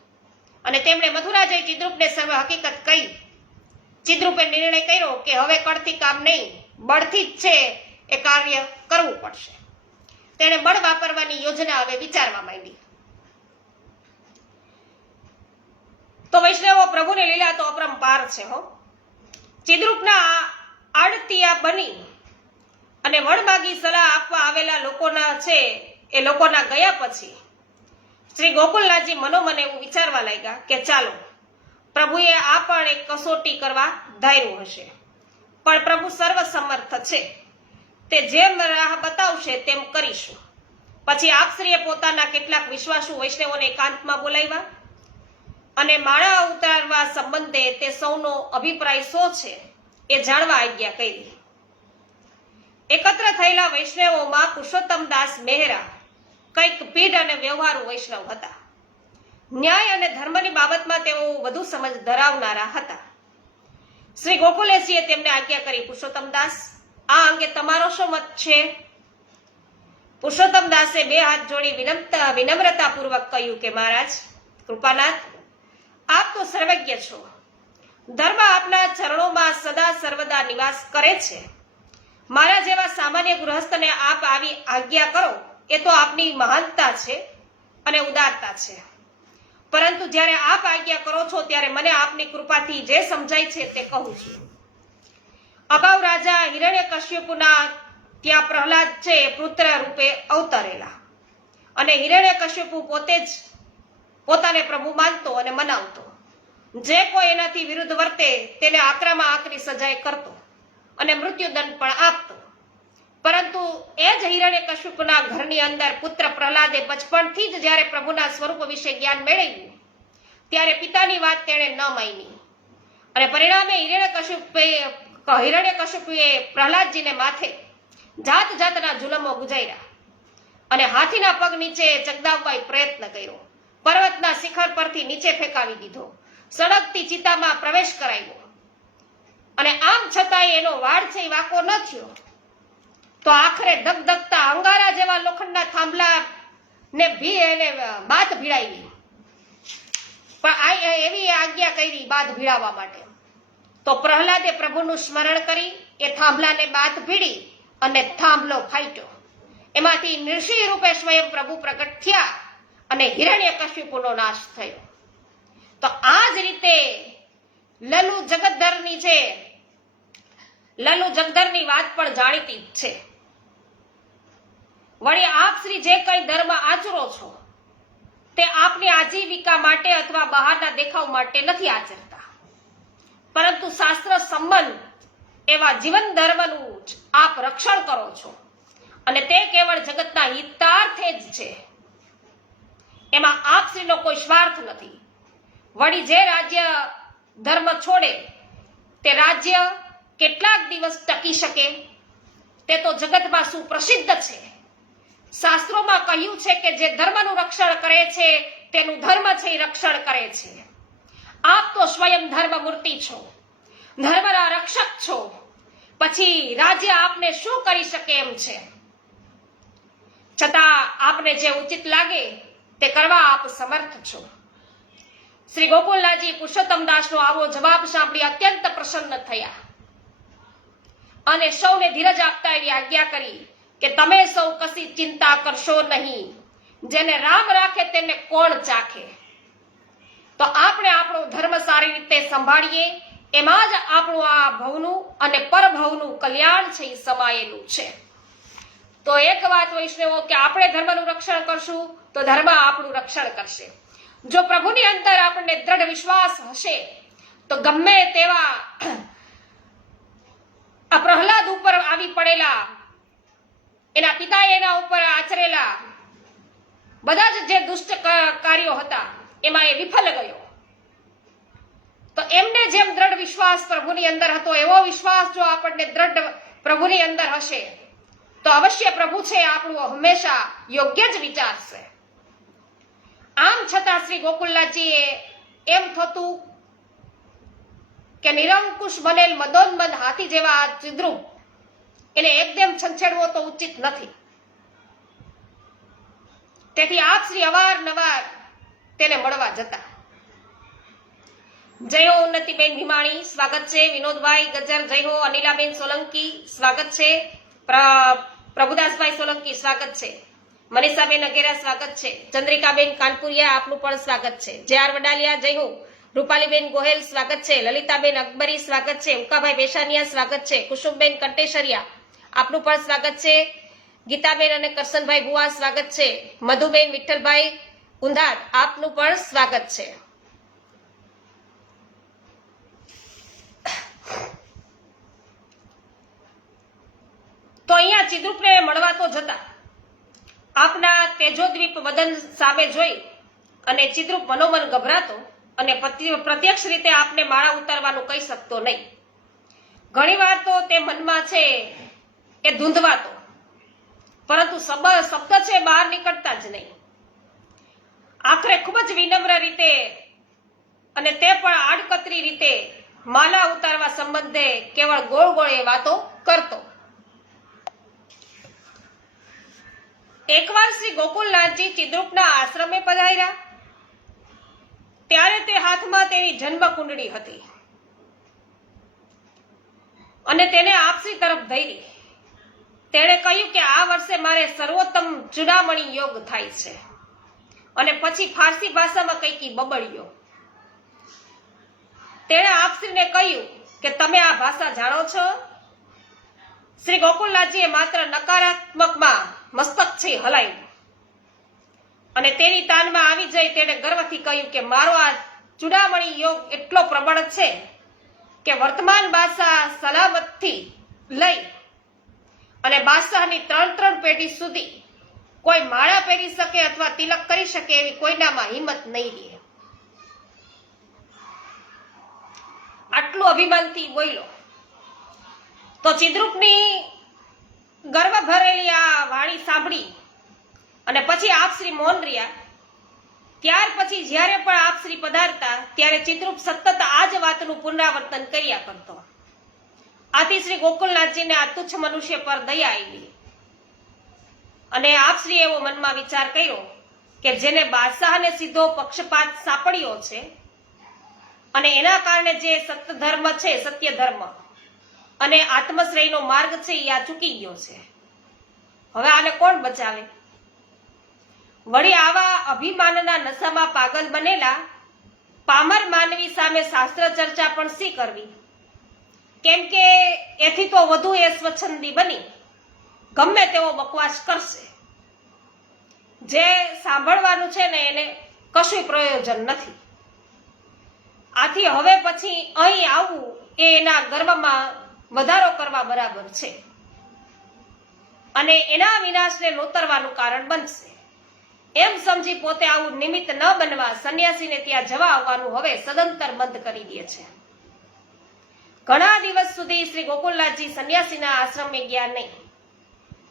અને તેમણે મથુરા જઈ ચિદ્રુપને સર્વ હકીકત કહી. ચિદ્રુપે નિર્ણય કર્યો કે હવે કળથી કામ નહીં, બળથી જ છે એ કાર્ય કરવું પડશે. તેણે બળ વાપરવાની યોજના હવે વિચારવા માંડી. તો વૈષ્ણવો, પ્રભુની લીલા તો અપરંપાર છે હો. ચિદ્રુપના આડતિયા બની અને વડમાગી સલાહ આપવા આવેલા લોકોના છે એ લોકોના ગયા પછી શ્રી ગોકુલનાથજી મનોમન એવું વિચારવા લાગ્યા કે ચાલો, પ્રભુએ આ પણ એક કસોટી કરવા ધાર્યું હશે, પણ પ્રભુ સર્વસમર્થ છે, તે જેમ રાહ બતાવશે તેમ કરીશું. પછી આપશ્રીએ પોતાના કેટલાક વિશ્વાસુ વૈષ્ણવોને એકાંતમાં બોલાવ્યા અને માળા ઉતારવા સંબંધે તે સૌનો અભિપ્રાય શો છે એ જાણવા આજ્ઞા કરી. એકત્ર થયેલા વૈષ્ણવોમાં પુરુષોત્તમદાસ મહેરા કંઈક પીઢ અને વ્યવહારુ વૈષ્ણવ હતા. ન્યાય અને ધર્મની બાબતમાં તેઓ વધુ સમજ ધરાવનારા હતા. શ્રી ગોકુલેશજીએ તેમને આજ્ઞા કરી, પુરુષોત્તમદાસ, આ અંગે તમારો શું મત છે? પુરુષોત્તમદાસે બે હાથ જોડી વિનમ્રતાપૂર્વક કહ્યું કે મહારાજ કૃપાનાથ, આપ તો સર્વજ્ઞ છો. ધર્મ આપના ચરણોમાં સદા સર્વદા નિવાસ કરે છે. મારા જેવા સામાન્ય ગૃહસ્થને આપ આવી આજ્ઞા કરો એ તો આપની મહાનતા છે અને ઉદારતા છે. પરંતુ જ્યારે આપ આજ્ઞા કરો છો ત્યારે મને આપની કૃપાથી જે સમજાય છે તે કહું છું. અગાઉ રાજા હિરણ્યકશ્યપુના ત્યાં પ્રહલાદ છે એ પુત્ર રૂપે અવતરેલા અને હિરણ્યકશ્યપુ પોતે જ પોતાને પ્રભુ માનતો અને મનાવતો. જે કોઈ એનાથી વિરુદ્ધ વર્તે તેને આકરામાં આકરી સજાએ કરતો અને મૃત્યુદંડ પણ આપતો. પરંતુ એ જ હિરણ્યકશ્યપુના ઘરની અંદર પુત્ર પ્રહલાદે બચપણથી જ જ્યારે પ્રભુના સ્વરૂપ વિશે જ્ઞાન મેળવ્યું ત્યારે પિતાની વાત તેણે ન માની અને પરિણામે હિરણ્યકશ્યપુએ પ્રહલાદજીને માથે જાત જાતના જુલમો ગુજાર્યા અને હાથીના પગ નીચે ચગદાવવા પ્રયત્ન કર્યો. પર્વતના શિખર પરથી નીચે ફેંકાવી દીધો. સળગતી ચિતામાં પ્રવેશ કરાવ્યો અને આમ છતાંય એનો વાળ છે એ વાંકો ન થયો. તો આખરે ધગધગતા અંગારા જેવા લોખંડના થાંભલા ને બાથ ભીડાવી, પણ એવી આજ્ઞા કરી બાથ ભીડાવવા માટે. તો પ્રહલાદે પ્રભુનું સ્મરણ કરી એ થાંભલાને બાથ ભીડી અને થાંભલો ફાટ્યો. એમાંથી નૃસિંહ રૂપે સ્વયં પ્રભુ પ્રગટ થયા અને હિરણ્યકશ્યપુનો નાશ થયો. તો આ જ રીતે લલુ જગધરની વાત પણ જાણીતી છે. વળી આપ શ્રી જે કઈ ધર્મ આચરો છો તે આપની આજીવિકા માટે અથવા બહારના દેખાવ માટે નથી આચરતા, પરંતુ શાસ્ત્ર સંબંધ એવા જીવન ધર્મનું જ આપ રક્ષણ કરો છો અને તે કેવળ જગતના હિતાર્થે જ છે. એમાં આપશ્રીનો કોઈ સ્વાર્થ નથી. વળી જે રાજ્ય ધર્મ છોડે તે રાજ્ય કેટલાક દિવસ ટકી શકે તે તો જગતમાં સુપ્રસિદ્ધ છે. શાસ્ત્રોમાં કહ્યું છે કે જે ધર્મનું રક્ષણ કરે છે તેનું ધર્મ છે એ રક્ષણ કરે છે. આપ તો સ્વયં ધર્મ મૂર્તિ છો, ધર્મના રક્ષક છો, પછી રાજ્ય આપને શું કરી શકે એમ છે? છતાં આપને જે ઉચિત લાગે તે કરવા આપ સમર્થ છો. શ્રી ગોકુલનાથજી પુરુષોત્તમદાસનો આવો જવાબ સાંભળી અત્યંત પ્રસન્ન થયા અને સૌને ધીરજ આપતા એવી આજ્ઞા કરી કે તમે સૌ કશી ચિંતા કરશો નહીં. જેને રામ રાખે તેને કોણ ચાખે. તો આપણે આપણો ધર્મ સારી રીતે સંભાળીએ, એમાં જ આપણું આ ભવનું અને પરભવનું કલ્યાણ છે એ સમાયેલું છે. તો એક વાત વૈષ્ણવો કે આપણે ધર્મનું રક્ષણ કરશું તો ધર્મ આપણું રક્ષણ કરશે. જો પ્રભુની અંદર આપણને દ્રઢ વિશ્વાસ હશે તો ગમે તેવા આ પ્રહલાદ ઉપર આવી પડેલા, એના પિતાએ એના ઉપર આચરેલા બધા જ જે દુષ્ટ કાર્યો હતા એમાં એ વિફલ ગયો. તો એમને જેમ દ્રઢ વિશ્વાસ પ્રભુની અંદર હતો એવો વિશ્વાસ જો આપણને દ્રઢ પ્રભુની અંદર હશે તો અવશ્ય પ્રભુ છે આપણું હંમેશા યોગ્ય જ વિચારશે. આમ છતાં શ્રી ગોકુલનાથજીએ એમ થતું કે નિરંકુશ બનેલ મદોન્મદ હાથી જેવા આ ચિદ્રુપ એને એકદમ છંછેડવો તો ઉચિત નથી. તેથી આપ શ્રી અવારનવાર તેને મળવા જતા. જય હો ઉન્નતિબેન ભીમાણી, સ્વાગત છે. વિનોદભાઈ ગજર જય હો. અનિલાબેન સોલંકી સ્વાગત છે. પ્રભુદાસભાઈ સોલંકી સ્વાગત છે. મનીષાબેન અગેરા સ્વાગત છે. ચંદ્રિકાબેન કાનપુરિયા આપનું પણ સ્વાગત છે. જે.આર. વડાલિયા જય હો. રૂપાલીબેન ગોહેલ સ્વાગત છે. લલિતાબેન અકબરી સ્વાગત છે. ઉકાભાઈ બેસાનિયા સ્વાગત છે. કુસુમબેન કંટેશરિયા આપનું પણ સ્વાગત છે. ગીતાબેન અને કરશનભાઈ બુઆ સ્વાગત છે. મધુબેન વિઠ્ઠલભાઈ ઉંધાર આપનું પણ સ્વાગત છે. તો અહીંયા ચિદ્રુપને મળવા તો જતા. આપના તેજોદ્વીપ વદન સામે જોઈ અને ચિદ્રુપ મનોમન ગભરાતો અને પ્રત્યક્ષ રીતે આપને માળા ઉતારવાનું કહી શકતો નહીં. ઘણીવાર તો તે મનમાં છે એ ધૂંધવાતો, પરંતુ શબ્દ છે બહાર નીકળતા જ નહીં. આખરે ખૂબ જ વિનમ્ર રીતે અને તે પણ આડકતરી રીતે માલા ઉતારવા સંબંધે કેવળ ગોળ ગોળ એ વાતો કરતો. એકવાર શ્રી ગોકુલનાથજી ચિદ્રુપના આશ્રમે પધાર્યા ત્યારે તે હાથમાં તેની જન્મ કુંડળી હતી અને તેને આપસી તરફ ધરી. તેણે કહ્યું કે આ વર્ષે મારે સર્વોત્તમ ચૂડામણી યોગ થાય છે. અને પછી ફારસી ભાષામાં કંઈક બબડ્યો. તેણે આપશ્રીને કહ્યું કે તમે આ ભાષા જાણો છો? શ્રી ગોકુલનાથજીએ માત્ર નકારાત્મકમાં મસ્તક છે હલાવ્યું અને તેની તાનમાં આવી જઈ તેણે ગર્વથી કહ્યું કે મારો આ ચૂડામણી યોગ એટલો પ્રબળ છે કે વર્તમાન બાદશાહ સલામતથી લઈ અને બાદશાહની 3 પેઢી સુધી કોઈ માળા પહેરી શકે અથવા તિલક કરી શકે એવી કોઈનામાં હિંમત નહીં રહે. આટલું અભિમાનથી બોલ્યો. તો ચિદ્રુપની ગર્વ ભરેલી આ વાણી સાંભળી અને પછી આપશ્રી મૌન રહ્યા. ત્યાર પછી જ્યારે પણ આપશ્રી પધારતા ત્યારે ચિદ્રુપ સતત આ જ વાતનું પુનરાવર્તન કર્યા કરતો. આથી શ્રી ગોકુલનાથજીને આ તુચ્છ મનુષ્ય પર દયા આવી અને આપશ્રી એવો મનમાં વિચાર કર્યો કે જેને બાદશાહને સીધો પક્ષપાત સાંપડ્યો છે અને એના કારણે જે સત્ય ધર્મ છે, સત્ય ધર્મ અને આત્મશ્રેયનો માર્ગ છે એ આ ચૂકી ગયો છે. હવે આને કોણ બચાવે? વળી આવા અભિમાનના નશામાં પાગલ બનેલા પામર માનવી સામે શાસ્ત્ર ચર્ચા પણ શી કરવી? કેમ કે એથી તો વધુ એ સ્વચ્છંદી બની ગમે તેવો બકવાસ કરશે. જે સાંભળવાનું છે ને એને કશું પ્રયોજન નથી. આથી હવે પછી અહીં આવવું એ એના ગર્વમાં વધારો કરવા બરાબર છે અને એના વિનાશને નોતરવાનું કારણ બનશે. એમ સમજી પોતે આવું નિમિત્ત ન બનવા સંન્યાસીને ત્યાં જવા આવવાનું હવે સદંતર બંધ કરી દે છે. ઘણા દિવસ સુધી શ્રી ગોકુલનાથજી સંન્યાસીના આશ્રમે ગયા નહીં.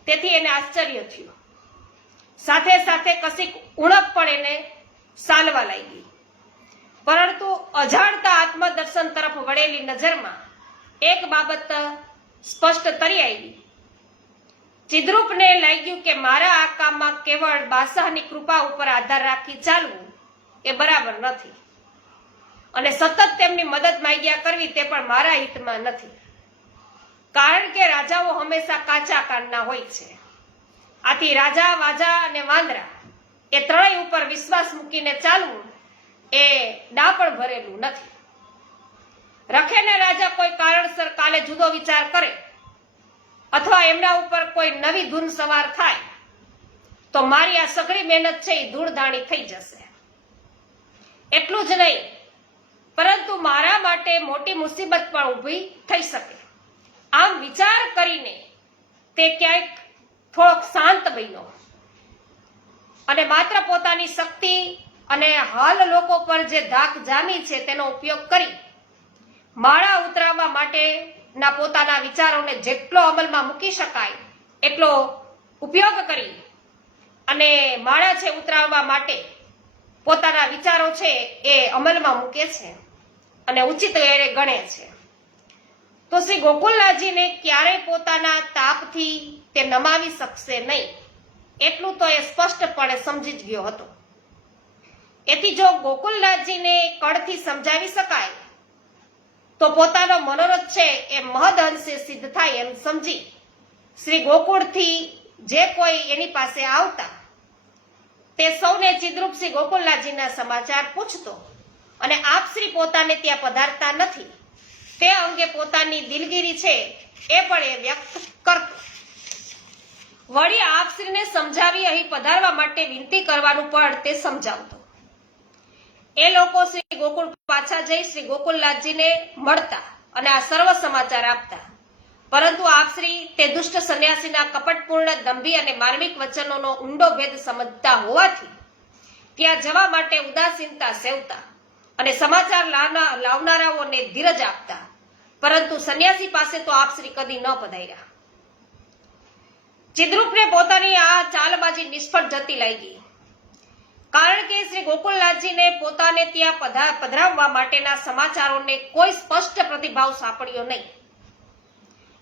તેથી એને આશ્ચર્ય થયું. સાથે સાથે કશીક ઉણપ પણ એને સાલવા લાગી. પરંતુ અજાણતા આત્મદર્શન તરફ વળેલી નજરમાં એક બાબત સ્પષ્ટ તરી આવી. ચિદ્રુપને લાગ્યું કે મારા આ કામમાં કેવળ બાદશાહની કૃપા ઉપર આધાર રાખી ચાલવું એ બરાબર નથી અને સતત તેમની મદદ માંગ્યા કરવી તે પણ મારા હિતમાં નથી. કારણ કે રાજાઓ હંમેશા કાચા કાનના હોય છે. આથી રાજા, વાજા અને વાંદરા એ ત્રણેય ઉપર વિશ્વાસ મૂકીને ચાલવું એ ડાપણ ભરેલું નથી. રખેને રાજા કોઈ કારણસર કાલે જુદો વિચાર કરે અથવા એમના ઉપર કોઈ નવી ધૂન સવાર થાય તો મારી આ સઘળી મહેનત છે એ ધૂળધાણી થઈ જશે. એટલું જ નહીં પરંતુ મારા માટે મોટી મુસીબત પણ ઊભી થઈ શકે. આમ વિચાર કરીને તે ક્યાંક થોડોક શાંત બન્યો અને માત્ર પોતાની શક્તિ અને હાલ લોકો પર જે ધાક જામી છે તેનો ઉપયોગ કરી માળા ઉતરાવવા માટેના પોતાના વિચારોને જેટલો અમલમાં મૂકી શકાય એટલો ઉપયોગ કરી અને માળા છે ઉતરાવવા માટે પોતાના વિચારો છે એ અમલમાં મૂકે છે અને ઉચિત એ ગણે છે. તો શ્રી ગોકુલનાથજીને ક્યારેય પોતાના તાપથી તે નમાવી શકશે નહીં એટલું તો એ સ્પષ્ટપણે સમજી જ ગયો હતો. એથી જો ગોકુલનાથજીને કળથી સમજાવી શકાય તો પોતાનો મનોરથ છે એ મહદ અંશે સિદ્ધ થાય એમ સમજી શ્રી ગોકુળથી જે કોઈ એની પાસે આવતા તે સૌને ચિદ્રૂપ શ્રી ગોકુલનાથજીના સમાચાર પૂછતો અને આપશ્રી પોતાને ત્યાં પધારતા નથી તે અંગે પોતાની દિલગીરી છે એ પણ એ વ્યક્ત કરતો. વળી આપશ્રીને સમજાવી અહીં પધારવા માટે વિનંતી કરવાનું પણ તે સમજાવતો. એ લોકો શ્રી ગોકુળ પાછા જઈ શ્રી ગોકુલનાથજીને મળતા અને આ સર્વ સમાચાર આપતા, પરંતુ આપશ્રી તે દુષ્ટ સંન્યાસીના કપટપૂર્ણ દંભી અને માર્મિક વચનોનો ઊંડો ભેદ સમજતા હોવાથી ત્યાં જવા માટે ઉદાસીનતા સેવતા અને સમાચાર લાવનારાઓને ધીરજ આપતા, પરંતુ સંન્યાસી પાસે તો આપશ્રી કદી ન પધાર્યા. ચિદ્રૂપને પોતાની આ ચાલબાજી નિષ્ફળ જતી લાગી, કારણ કે શ્રી ગોકુલનાથજીને પોતાને ત્યાં પધરાવવા માટેના સમાચારોને કોઈ સ્પષ્ટ પ્રતિભાવ સાંપડ્યો નહીં.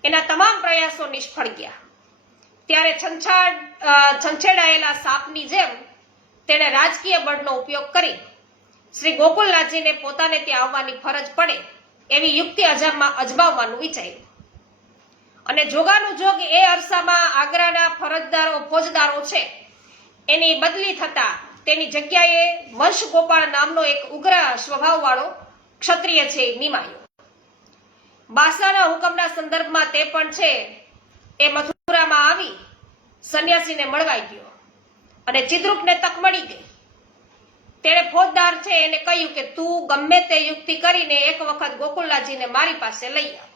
એના તમામ પ્રયાસો નિષ્ફળ ગયા. ત્યારે છંછેડાયેલા સાપની જેમ તેણે રાજકીય બળનો ઉપયોગ કરી શ્રી ગોકુલનાથજીને પોતાને ત્યાં આવવાની ફરજ પડે એવી યુક્તિ અજમાવવાનું વિચાર્યું. અને જોગાનું જોગ એ અરસામાં આગ્રાના ફોજદારો છે એની બદલી થતા તેની જગ્યાએ વંશગોપાળ નામનો એક ઉગ્ર સ્વભાવવાળો ક્ષત્રિય છે નિમાયો. બાદશાહના હુકમના સંદર્ભમાં તે પણ છે એ મથુરામાં આવી સંન્યાસીને મળવા ગયો અને ચિદ્રૂપને તક મળી ગઈ. તેણે ફોજદાર છે એને કહ્યું કે તું ગમે તે યુક્તિ કરીને એક વખત ગોકુલનાથજીને મારી પાસે લઈ આવ.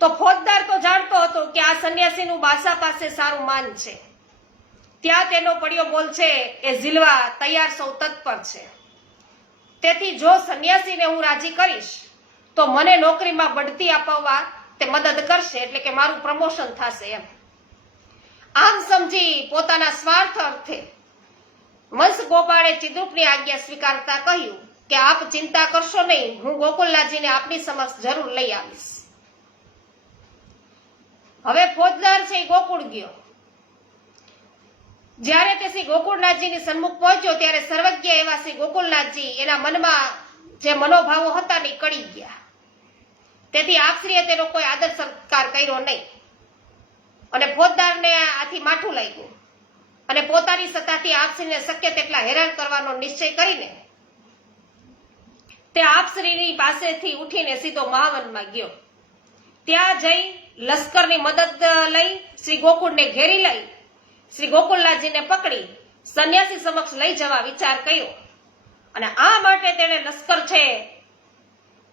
તો ફોજદાર તો જાણતો હતો કે આ સંન્યાસીનું બાદશાહ પાસે સારું માન છે, ત્યાં તેનો પડ્યો બોલ છે એ ઝીલવા તૈયાર સૌ તત્પર છે. તેથી જો સંન્યાસીને હું રાજી કરીશ તો મને નોકરીમાં બઢતી અપાવવા તે મદદ કરશે, એટલે કે મારું પ્રમોશન થશે એમ. આમ સમજી પોતાના સ્વાર્થ અર્થે વંશ ગોપાળે ચિદ્રૂપની આજ્ઞા સ્વીકારતા કહ્યું કે આપ ચિંતા કરશો નહીં, હું ગોકુલનાથજીને આપની સમક્ષ જરૂર લઈ આવીશ. હવે ફોજદાર છે એ ગોકુળ ગયો. જ્યારે તે શ્રી ગોકુળનાથજીની સન્મુખ પહોંચ્યો ત્યારે સર્વજ્ઞ એવા શ્રી ગોકુલનાથજી એના મનમાં જે મનોભાવો હતા ને કળી ગયા. તેથી આપશ્રીએ તેનો કોઈ આદર સત્કાર કર્યો નહીં અને ફોજદારને આથી માઠું લાગ્યું અને પોતાની સત્તાથી આપશ્રીને શક્ય તેટલા હેરાન કરવાનો નિશ્ચય કરીને તે આપશ્રીની પાસેથી ઉઠીને સીધો મહાવનમાં ગયો. ત્યાં જઈ લશ્કરની મદદ લઈ શ્રી ગોકુળને ઘેરી લઈ શ્રી ગોકુલનાથજીને પકડી સંન્યાસી સમક્ષ લઈ જવા વિચાર કર્યો અને આ માટે તેણે લશ્કર છે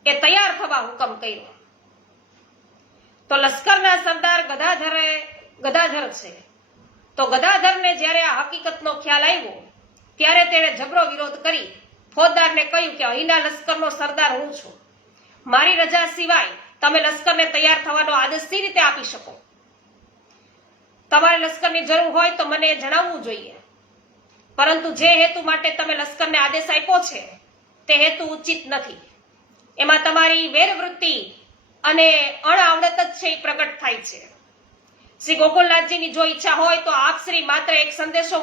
એ તૈયાર થવા હુકમ કર્યો. તો લશ્કરના સરદાર ગદાધર છે. તો ગદાધરને જ્યારે આ હકીકતનો ખ્યાલ આવ્યો ત્યારે તેણે જબરો વિરોધ કરી ફોજદારને કહ્યું કે અહીંના લશ્કરનો સરદાર હું છું, મારી રજા સિવાય તમે લશ્કરને તૈયાર થવાનો આદેશ સી રીતે આપી શકો? તમારે લશ્કરની જરૂર હોય તો મને જણાવવું જોઈએ, પરંતુ જે હેતુ માટે તમે લશ્કરને આદેશ આપ્યો છે તે હેતુ ઉચિત નથી. એમાં તમારી વેરવૃત્તિ અને અણઆવડત જ છે એ પ્રગટ થાય છે. શ્રી ગોકુલનાથજીની જો ઈચ્છા હોય તો આપશ્રી માત્ર એક સંદેશો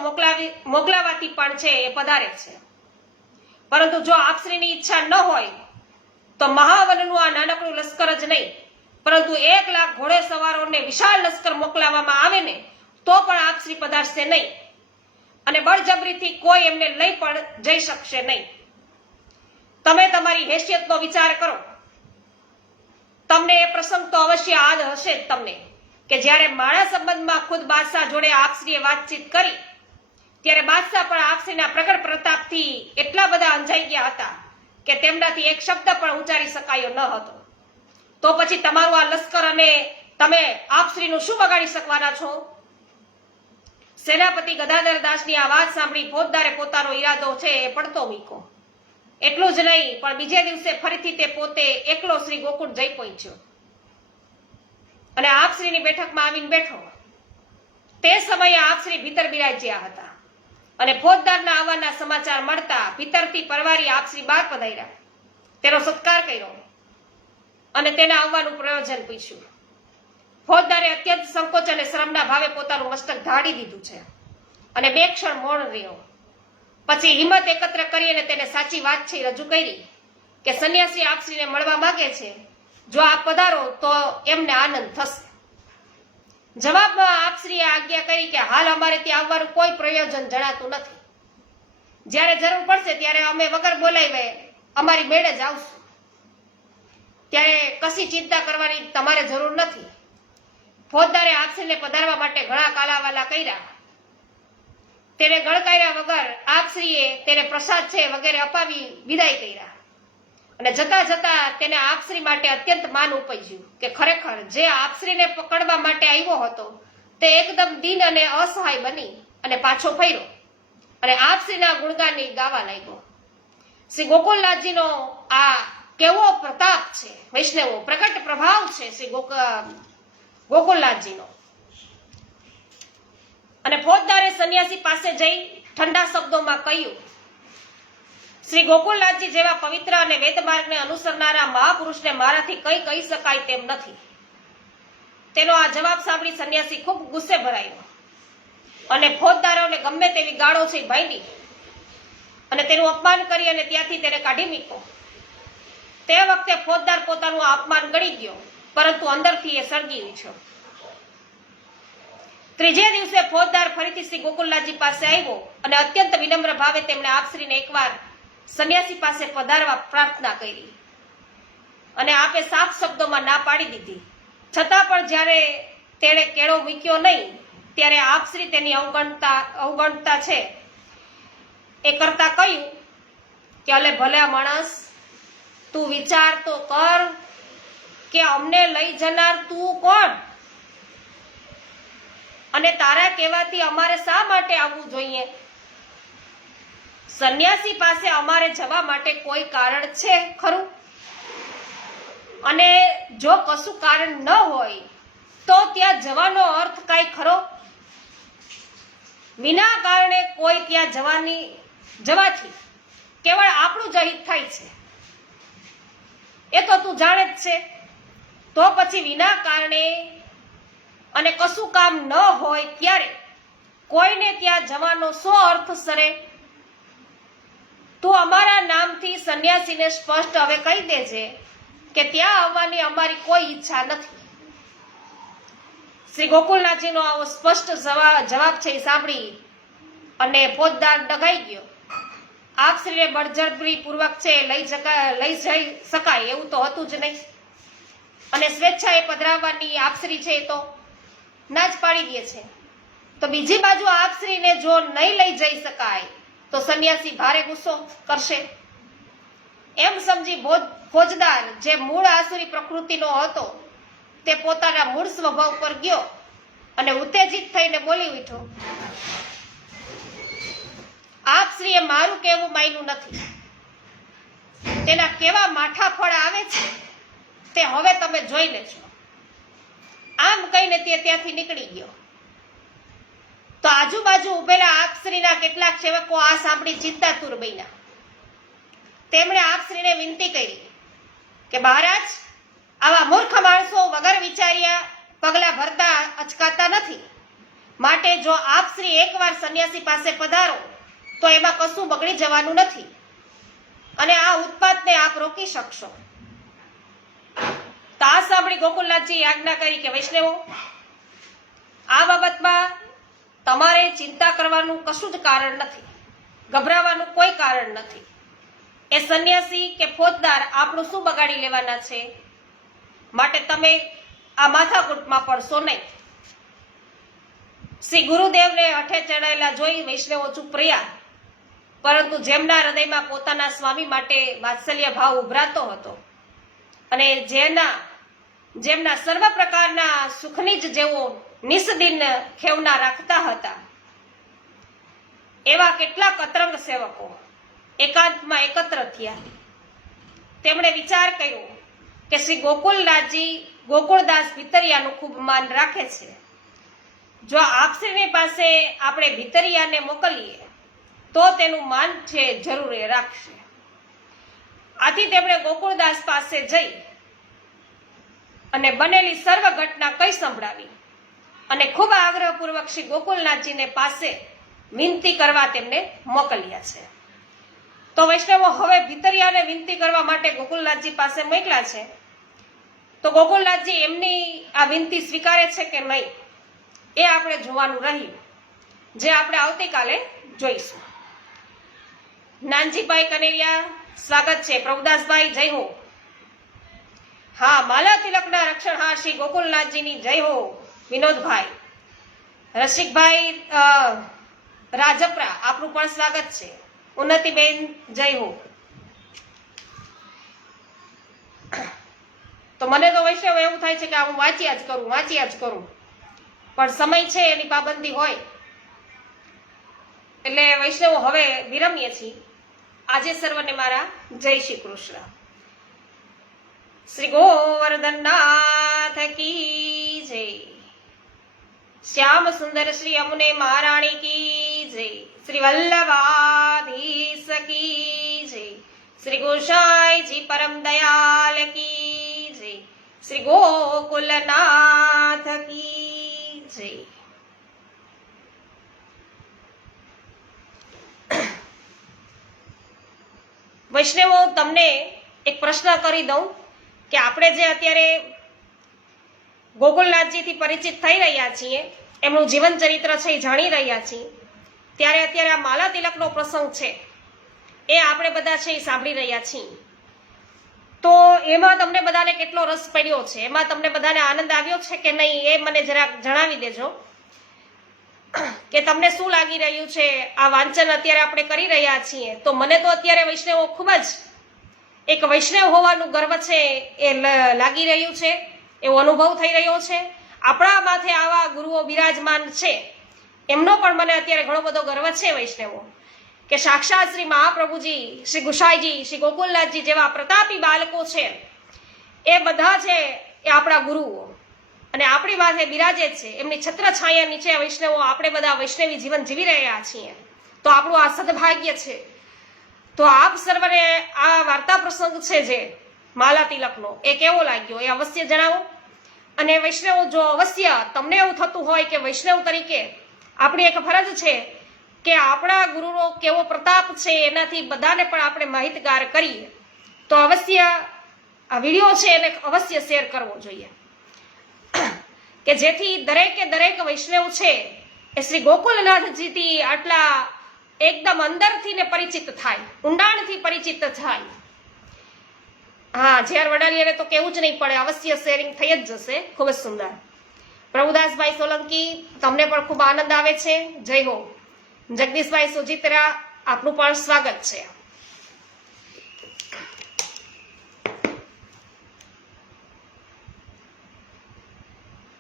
મોકલાવાથી પણ છે એ પધારે છે, પરંતુ જો આપશ્રીની ઈચ્છા ન હોય તો મહાવનનું આ નાનકડું લશ્કર જ નહીં પરંતુ 1 લાખ ઘોડે સવારોને વિશાળ લશ્કર મોકલાવવામાં આવે ને તો પણ આપશ્રી પધારશે નહીં અને બળજબરીથી કોઈ એમને લઈ પણ જઈ શકશે નહીં. તમે તમારી હેસિયતનો વિચાર કરો. તમને એ પ્રસંગ તો અવશ્ય યાદ હશે જ તમને કે જ્યારે માળા સંબંધમાં ખુદ બાદશાહ જોડે આપશ્રીએ વાતચીત કરી ત્યારે બાદશાહ પણ આપશ્રીના પ્રગટ પ્રતાપથી એટલા બધા અંજાઈ ગયા હતા કે તેમનાથી એક શબ્દ પણ ઉચ્ચારી શકાયો ન હતો. તો પછી તમારું આ લશ્કર અને તમે આપશ્રીનું શું બગાડી શકવાના છો? સેનાપતિ ગદાધર દાસની આ વાત સાંભળી ફોજદારે પોતાનો ઈરાદો છે એ પડતો મૂક્યો. એટલું જ નહીં, પણ બીજે દિવસે ફરીથી તે પોતે એકલો શ્રી ગોકુળ જઈ પહોંચ્યો અને આપશ્રીની બેઠકમાં આવીને બેઠો. તે સમયે આપશ્રી ભીતર બિરાજ્યા હતા અને ફોજદારના આવવાના સમાચાર મળતા ભીતરથી પરવારી આપશ્રી બહાર પધાર્યા. તેનો સત્કાર કર્યો અને તેને આવવાનું પ્રયોજન પૂછ્યું. ફોજદારે અત્યંત સંકોચ અને શરમના ભાવે પોતાનું મસ્તક ઢાળી દીધું છે અને બે ક્ષણ મૌન રહ્યો. પછી હિંમત એકત્ર કરી અને તેને સાચી વાત છે રજૂ કરી કે સંન્યાસી આપશ્રીને મળવા માંગે છે. જો આપ પધારો તો એમને આનંદ થશે. જવાબમાં આપશ્રીએ આજ્ઞા કરી કે હાલ અમારે ત્યાં આવવાનું કોઈ પ્રયોજન જણાતું નથી. જ્યારે જરૂર પડશે ત્યારે અમે વગર બોલાવે અમારી મેળે જ આવશું. ત્યારે કશી ચિંતા કરવાની તમારે જરૂર નથી. ફોજદારે આપશ્રીને પધારવા માટે ઘણા કાલાવાલા કર્યા. તેને ગણકાર્યા વગર આપશ્રીએ તેને પ્રસાદ છે વગેરે અપાવી વિદાય કર્યા અને જતા જતા તેને આપશ્રી માટે અત્યંત માન ઉપજ્યું કે ખરેખર જે આપશ્રીને પકડવા માટે આવ્યો હતો તે એકદમ દીન અને અસહાય બની અને પાછો ફર્યો અને આપશ્રીના ગુણગાનની ગાવા લાગ્યો. શ્રી ગોકુળનાથજીનો આ કેવો પ્રતાપ છે, વૈષ્ણવો પ્રગટ પ્રભાવ છે શ્રી ગોકુળનાથજીનો. અને ફોજદારે સંન્યાસી પાસે જઈ ઠંડા શબ્દોમાં કહ્યું, શ્રી ગોકુળનાથજી જેવા પવિત્ર અને વેદ માર્ગને અનુસરનારા મહાપુરુષને મારાથી કઈ કહી શકાય તેમ નથી. તેનો આ જવાબ સાંભળી સંન્યાસી ખૂબ ગુસ્સે ભરાયો અને ફોજદારોને ગમે તેવી ગાળો છે ભાંડી અને તેનું અપમાન કરી અને ત્યાંથી તેને કાઢી મૂક્યો. તે વખતે ફોજદાર પોતાનું અપમાન ગણી ગયો, પરંતુ અંદરથી એ સળગી ઉઠ્યો. ત્રીજે દિવસે ફોજદાર ફરીથી શ્રી ગોકુળનાથજી પાસે આવ્યો અને અત્યંત વિનમ્ર ભાવે તેમણે આપશ્રીને એકવાર સંન્યાસી પાસે પધારવા પ્રાર્થના કરી અને આપે સાફ શબ્દોમાં ના પાડી દીધી. છતાં પણ જ્યારે તેણે કેળો મૂક્યો નહીં ત્યારે આપશ્રી તેની અવગણતા છે એ કરતા કહ્યું કે અલે ભલે માણસ, તું વિચાર તો કર કે અમને લઈ જનાર તું કોણ અને તારા કહેવાથી અમારે શા માટે આવવું જોઈએ? સંન્યાસી પાસે અમારે જવા માટે કોઈ કારણ છે ખરું? અને જો કશું કારણ ન હોય તો ત્યાં જવાનો અર્થ કાંઈ ખરો? વિના કારણે કોઈ ત્યાં જવાથી કેવળ આપણું જ અહિત થાય છે, એ તો તું જાણે જ છે. તો પછી વિના કારણે અને કશું કામ ન હોય ત્યારે કોઈને ત્યાં જવાનો શું અર્થ સરે? તું અમારા નામથી સંન્યાસીને સ્પષ્ટ હવે કહી દેજે કે ત્યાં આવવાની અમારી કોઈ ઈચ્છા નથી. શ્રી ગોકુળનાથજીનો આવો સ્પષ્ટ જવાબ છે સાંભળી અને ફોજદાર ડઘાઈ ગયો. આપશ્રીને બળજબરી પૂર્વક છે લઈ જઈ શકાય એવું તો હતું જ નહીં અને સ્વેચ્છાએ પધરાવવાની આપશ્રી છે તો ના જ પાડી દે છે. તો બીજી બાજુ આપશ્રીને જો નહીં લઈ જઈ શકાય તો સંન્યાસી ભારે ગુસ્સો કરશે. એમ સમજી ફોજદાર જે મૂળ આસુરી પ્રકૃતિનો હતો તે પોતાના મૂળ સ્વભાવ પર ગયો અને ઉત્તેજિત થઈને બોલી ઉઠ્યો, આપશ્રીએ મારું કહેવું માન્યું નથી. તેના કેવા માઠા ફળ આવે છે તે હવે તમે જોઈ લેજો. આમ કહીને તે ત્યાંથી નીકળી ગયો. તો આજુબાજુ ઉભેલા આપશ્રીના કેટલાક સેવકો આ સાંભળી ચિંતાતુર બન્યા. તેમણે આપશ્રીને વિનંતી કરી કે મહારાજ, આવા મૂર્ખ માણસો વગર વિચાર્યા પગલા ભરતા અચકાતા નથી. માટે જો આપશ્રી એકવાર સંન્યાસી પાસે પધારો તો એમાં કશું બગડી જવાનું નથી અને આ ઉત્પાતને આપ રોકી શકશો. તો આ સાંભળી ગોકુળનાથજી આજ્ઞા કરી કે વૈષ્ણવો, આ બાબતમાં તમારે ચિંતા કરવાનું કશું જ કારણ નથી, ગભરાવાનું કોઈ કારણ નથી. એ સંન્યાસી કે ફોજદાર આપણું શું બગાડી લેવાના છે? માટે તમે આ માથાકૂટમાં પડશો નહીં. શ્રી ગુરુદેવને હઠે ચડાયેલા જોઈ વૈષ્ણવો ચૂપ રહ્યા, પરંતુ જેમના હૃદયમાં પોતાના સ્વામી માટે વાત્સલ્ય ભાવ ઉભરાતો હતો અને જેના જેમના સર્વ પ્રકારના સુખની જ જેઓ નિસ્દિન ખેવના રાખતા હતા, એવા કેટલાક અતરંગ સેવકો એકાંતમાં એકત્ર થયા. તેમણે વિચાર કર્યો કે શ્રી ગોકુલનાથજી ગોકુળદાસ ભીતરિયાનું ખૂબ માન રાખે છે. જો આપશ્રીની પાસે આપણે ભીતરિયાને મોકલીએ તો તેનું માન છે જરૂર એ રાખશે. આથી તેમણે ગોકુળદાસ પાસે જઈ અને બનેલી સર્વ ઘટના કઈ સંભળાવી અને ખૂબ આગ્રહપૂર્વક શ્રી ગોકુલનાથજીને પાસે વિનંતી કરવા તેમને મોકલ્યા છે. તો વૈષ્ણવો હવે ભીતરિયાને વિનંતી કરવા માટે ગોકુલનાથજી પાસે મોકલ્યા છે. તો ગોકુલનાથજી એમની આ વિનંતી સ્વીકારે છે કે નહીં એ આપણે જોવાનું રહ્યું, જે આપણે આવતીકાલે જોઈશું. નાનજીભાઈ કનેરિયા સ્વાગત છે. પ્રભુદાસભાઈ જય હો. હા, માલા તિલકના રક્ષણહાર શ્રી ગોકુલનાથજીની જય હો. વિનોદભાઈ, રસિકભાઈ રાજપરા આપનું પણ સ્વાગત છે. ઉન્નતિબેન જય હો. તો મને તો વૈષ્ણવ એવું થાય છે કે હું વાંચ્યા જ કરું, પણ સમય છે એની પાબંદી હોય એટલે વૈષ્ણવ હવે વિરમીએ છીએ. આજે સર્વને મારા જય શ્રી કૃષ્ણ. શ્રી ગોવર્ધનનાથ કી જય. શ્યામ સુંદર શ્રી અમુને મહારાણી કી જય. શ્રી વલ્લભાધીશ કી જય. શ્રી ગોસાઈજી પરમ દયાલ કી જય. શ્રી ગોકુલનાથ કી જય. વૈષ્ણવો, તમને એક પ્રશ્ન કરી દઉં કે આપણે જે અત્યારે ગોકુલનાથજીથી પરિચિત થઈ રહ્યા છીએ, એમનું જીવન ચરિત્ર છે એ જાણી રહ્યા છીએ, ત્યારે અત્યારે આ માલા તિલકનો પ્રસંગ છે એ આપણે બધા છે એ સાંભળી રહ્યા છીએ. તો એમાં તમને બધાને કેટલો રસ પડ્યો છે, એમાં તમને બધાને આનંદ આવ્યો છે કે નહીં, એ મને જરાક જણાવી દેજો કે તમને શું લાગી રહ્યું છે. આ વાંચન અત્યારે આપણે કરી રહ્યા છીએ તો મને તો અત્યારે વૈષ્ણવો ખૂબ જ એક વૈષ્ણવ હોવાનું ગર્વ છે એ લાગી રહ્યું છે, એવો અનુભવ થઈ રહ્યો છે. આપણા માથે આવા ગુરુઓ બિરાજમાન છે એમનો પણ મને અત્યારે ઘણો બધો ગર્વ છે વૈષ્ણવો, કે સાક્ષાત શ્રી મહાપ્રભુજી, શ્રી ગુસાઈજી, શ્રી ગોકુલનાથજી જેવા પ્રતાપી બાળકો છે એ બધા છે એ આપણા ગુરુઓ અને આપણી માથે બિરાજે છે. એમની છત્રછાયા નીચે વૈષ્ણવો આપણે બધા વૈષ્ણવી જીવન જીવી રહ્યા છીએ, તો આપણું આ સદભાગ્ય છે. તો આપ સર્વને આ વાર્તા પ્રસંગ છે જે માલા તિલકનો એ કેવો લાગ્યો એ અવશ્ય જણાવો. અને વૈષ્ણવો, જો અવશ્ય તમને એવું થતું હોય કે વૈષ્ણવ તરીકે આપણી એક ફરજ છે કે આપણા ગુરુનો કેવો પ્રતાપ છે એનાથી બધાને પણ આપણે માહિતગાર કરીએ, તો અવશ્ય આ વિડીયો છે એને અવશ્ય શેર કરવો જોઈએ, કે જેથી દરેકે દરેક વૈષ્ણવ છે એ શ્રી ગોકુલનાથજીથી આટલા એકદમ અંદરથી ને પરિચિત થાય, ઊંડાણથી પરિચિત થાય. હા, જ્યાર વડાલિયાને તો કેવું જ નહીં પડે, અવશ્ય શેરિંગ થઈ જ જશે. ખૂબ જ સુંદર. પ્રભુદાસભાઈ સોલંકી, તમને પણ ખૂબ આનંદ આવે છે. જય હો. જગદીશભાઈ સુજીત્રા, આપનું પણ સ્વાગત છે.